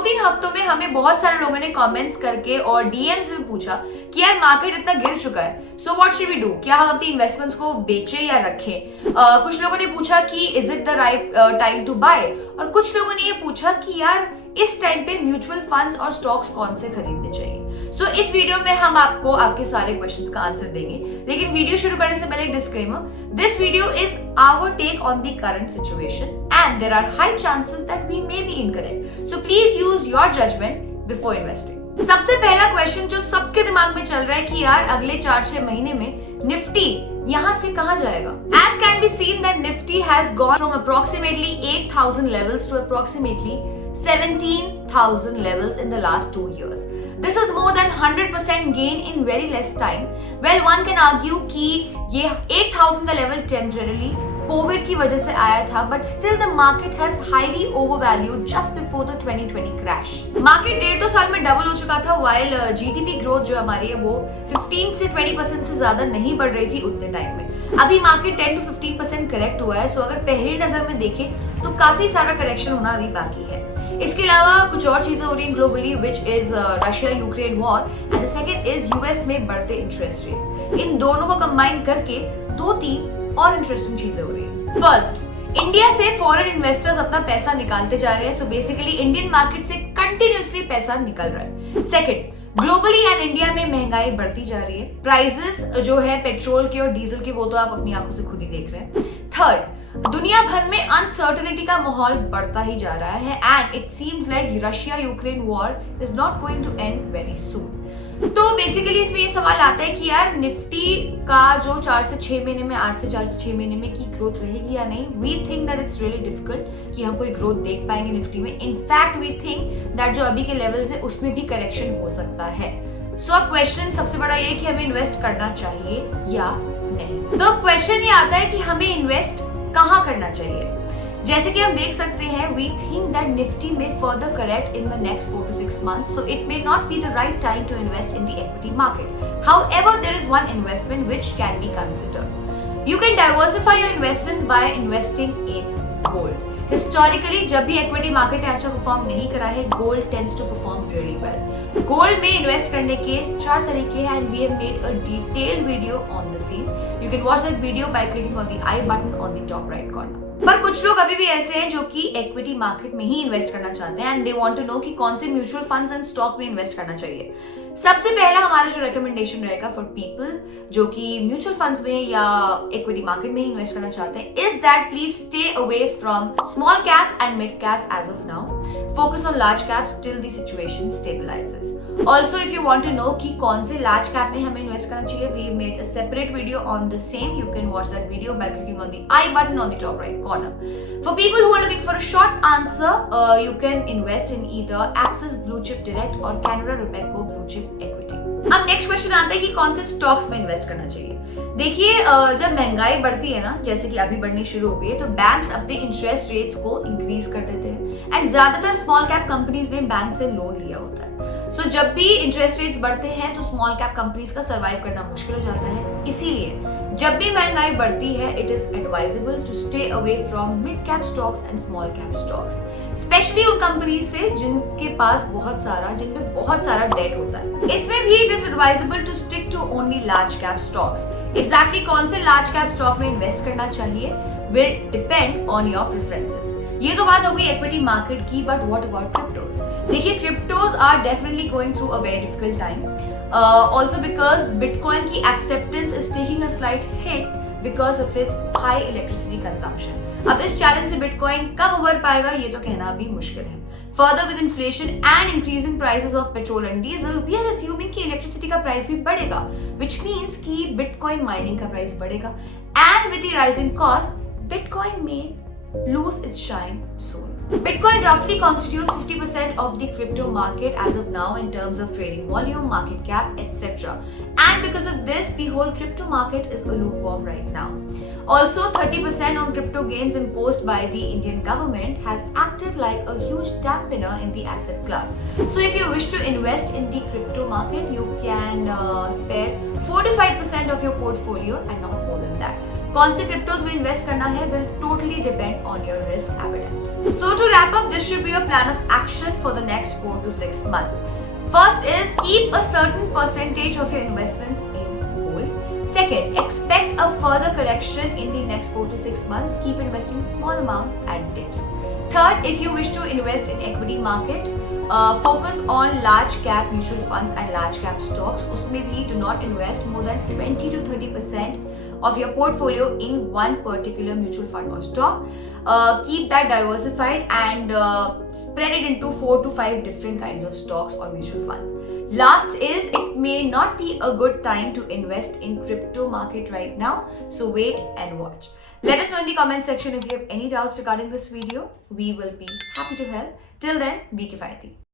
2-3 हफ्तों में हमें बहुत सारे लोगों ने कमेंट्स करके और डीएम्स में पूछा कि यार मार्केट इतना गिर चुका है, so what should we do, क्या हम अपनी इन्वेस्टमेंट्स को बेचें या रखें। कुछ लोगों ने पूछा कि is it the right time to buy, और कुछ लोगों ने ये पूछा कि यार इस टाइम पे म्यूचुअल फंड्स और स्टॉक्स कौन से खरीदने चाहिए। सो इस वीडियो में हम आपको आपके सारे क्वेश्चंस का आंसर देंगे, लेकिन वीडियो शुरू करने से पहले एक disclaimer, this video is our take on the current situation and there are high chances that we may be incorrect. So please use your judgment before investing. सबसे पहला क्वेश्चन जो सबके दिमाग में चल रहा है कि यार अगले 4-6 महीने में निफ्टी यहाँ से कहाँ जाएगा? As can be seen that Nifty has gone from approximately 8,000 levels to approximately 17,000 levels in the last 2 years. This is more than 100% gain in very less time. Well, one can argue कि ये 8,000 का level temporarily Covid की वजह से आया था, but still the market has highly overvalued just before the 2020 crash. Market 1.5 साल में डबल हो चुका था, व्हाइल जीडीपी ग्रोथ जो हमारी है वो 15 से 20% से ज्यादा नहीं बढ़ रही थी उतने टाइम में। अभी मार्केट 10 to 15% करेक्ट हुआ है, सो अगर पहली नजर में देखें तो काफी सारा करेक्शन होना अभी बाकी है। इसके अलावा कुछ और चीजें हो रही हैं globally, which is Russia Ukraine war and the second is US में बढ़ते इंटरेस्ट रेट्स। इन दोनों को कंबाइन करके 2-3 और इंटरेस्टिंग चीजें हो रही है। फर्स्ट, इंडिया से फॉरेन इन्वेस्टर्स अपना पैसा निकालते जा रहे हैं, सो बेसिकली इंडियन मार्केट से कंटिन्यूअसली पैसा निकल रहा है। सेकंड, ग्लोबली एंड इंडिया में महंगाई बढ़ती जा रही है, प्राइसेस जो है पेट्रोल के और डीजल के वो तो आप अपनी आंखों से खुद ही देख रहे हैं। थर्ड, दुनिया भर में अनसर्टेनिटी का माहौल बढ़ता ही जा रहा है and it seems like Russia Ukraine war is not going to end very soon. तो बेसिकली इसमें ये सवाल आता है कि यार निफ्टी का जो 4 से 6 महीने में, आज से 4 से 6 महीने में की ग्रोथ रहेगी या नहीं। We think that it's really difficult कि हम कोई ग्रोथ देख पाएंगे निफ्टी में। इनफैक्ट वी थिंक दैट जो अभी के लेवल्स है उसमें भी करेक्शन हो सकता है। सो अब क्वेश्चन सबसे बड़ा ये कि हमें इन्वेस्ट करना चाहिए या नहीं। तो क्वेश्चन ये आता है कि हमें इन्वेस्ट कहाँ करना चाहिए। जैसे कि हम देख सकते हैं, we think that Nifty may further correct in the next 4 to 6 months, so it may not be the right time to invest in the equity market. However, there is one investment which can be considered. You can diversify your investments by investing in gold. Historically, जब भी equity market ने अच्छा perform नहीं करा है, gold tends to perform really well. Gold में invest करने के 4 तरीके हैं and we have made a detailed video on the same. You can watch that video by clicking on the I button on the top right corner. पर कुछ लोग अभी भी ऐसे हैं जो कि इक्विटी मार्केट में ही इन्वेस्ट करना चाहते हैं and they want to know कि कौन से म्यूचुअल फंड्स एंड स्टॉक में इन्वेस्ट करना चाहिए। सबसे पहला हमारा जो रिकमेंडेशन रहेगा फॉर पीपल जो कि म्यूचुअल फंड्स में या इक्विटी मार्केट में ही इन्वेस्ट करना चाहते हैं is that please stay away from small caps and mid caps as of now, focus on large caps till the situation stabilises. Also if you want to know कि कौन से large cap में हमें invest करना चाहिए, we made a separate video on the same, you can watch that video by clicking on the i button on the top right corner. For people who are looking for a short answer, you can invest in either Axis Blue Chip Direct or Canara Robeco Blue Chip Equity. अब next question आता है कि कौन से stocks में invest करना चाहिए। देखिए, जब महंगाई बढ़ती है ना, जैसे कि अभी बढ़नी शुरू हो गई है, तो बैंक्स अपने इंटरेस्ट रेट्स को इंक्रीज कर देते हैं एंड ज्यादातर स्मॉल कैप कंपनीज ने बैंक से लोन लिया होता है। सो जब भी इंटरेस्ट रेट्स बढ़ते हैं तो स्मॉल कैप कंपनीज का सर्वाइव करना मुश्किल हो जाता है। इसीलिए जब भी महंगाई बढ़ती है, it is advisable to stay away from mid cap stocks and small cap stocks, specially उन कंपनीज से जिनके पास जिन पे बहुत सारा डेट होता है। इसमें भी it is advisable to stick to only large cap stocks. Exactly कौन से लार्ज कैप स्टॉक में इन्वेस्ट करना चाहिए will depend on your preferences. ये तो बात हो गई इक्विटी मार्केट की, बट व्हाट अबाउट क्रिप्टोज। देखिए, cryptos are definitely going through a very difficult time, also because Bitcoin की acceptance is taking a slight hit because of its high electricity consumption. अब इस चैलेंज से Bitcoin कब उबर पाएगा ये तो कहना भी मुश्किल है। Further, with inflation and increasing prices of petrol and diesel, we are assuming कि electricity का प्राइस भी बढ़ेगा, which means कि Bitcoin mining का प्राइस बढ़ेगा, and with the rising cost, Bitcoin may lose its shine soon. Bitcoin roughly constitutes 50% of the crypto market as of now in terms of trading volume, market cap, etc. And because of this, the whole crypto market is a lukewarm right now. Also, 30% on crypto gains imposed by the Indian government has acted like a huge dampener in the asset class. So if you wish to invest in the crypto market, you can spare 4 to 5% of your portfolio and not more than that. कौन से cryptos में invest करना है will totally depend on your risk appetite. So to wrap up, this should be your plan of action for the next 4 to 6 months. First is keep a certain percentage of your investments in gold. Second, expect a further correction in the next 4 to 6 months. Keep investing small amounts at dips. Third, if you wish to invest in equity market, focus on large cap mutual funds and large cap stocks. उसमें भी do not invest more than 20 to 30% of your portfolio in one particular mutual fund or stock. Keep that diversified and spread it into 4 to 5 different kinds of stocks or mutual funds. Last is it may not be a good time to invest in crypto market right now, so wait and watch. Let us know in the comment section if you have any doubts regarding this video. We will be happy to help. Till then, be kifayati.